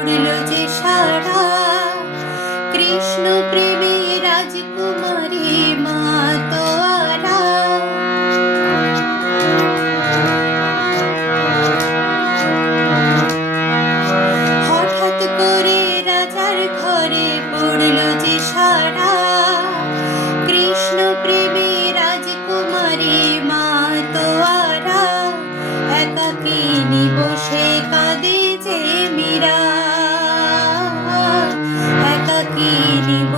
পড়ল যে সারা। কৃষ্ণ প্রেমে রাজকুমারী মা তোয়ারা হঠাৎ করে রাজার ঘরে পড়ল যে সারা। কৃষ্ণ প্রেমে রাজকুমারী মা তোয়ারা একাকিনী বসে কাঁদে যে মীরা। গিরিব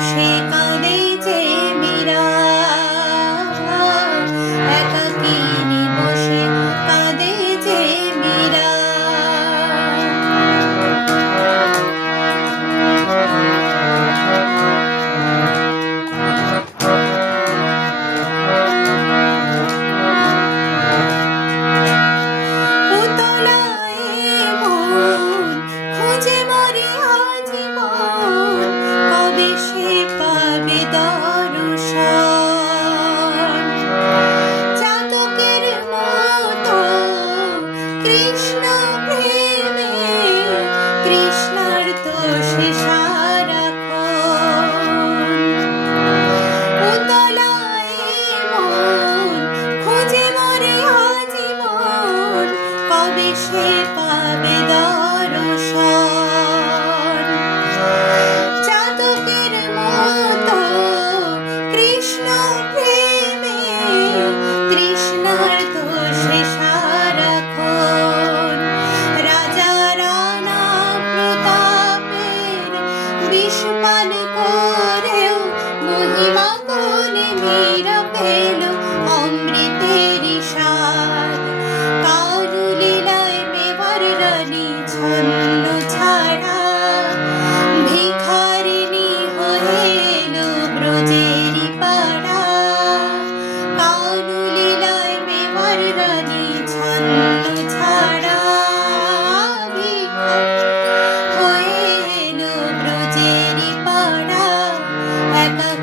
sheep. কৃষ্ণ প্রেমে কৃষ্ণার তো সে সারা খোঁজে মরে হাজি মন কবে সে পাবে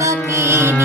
Bucky.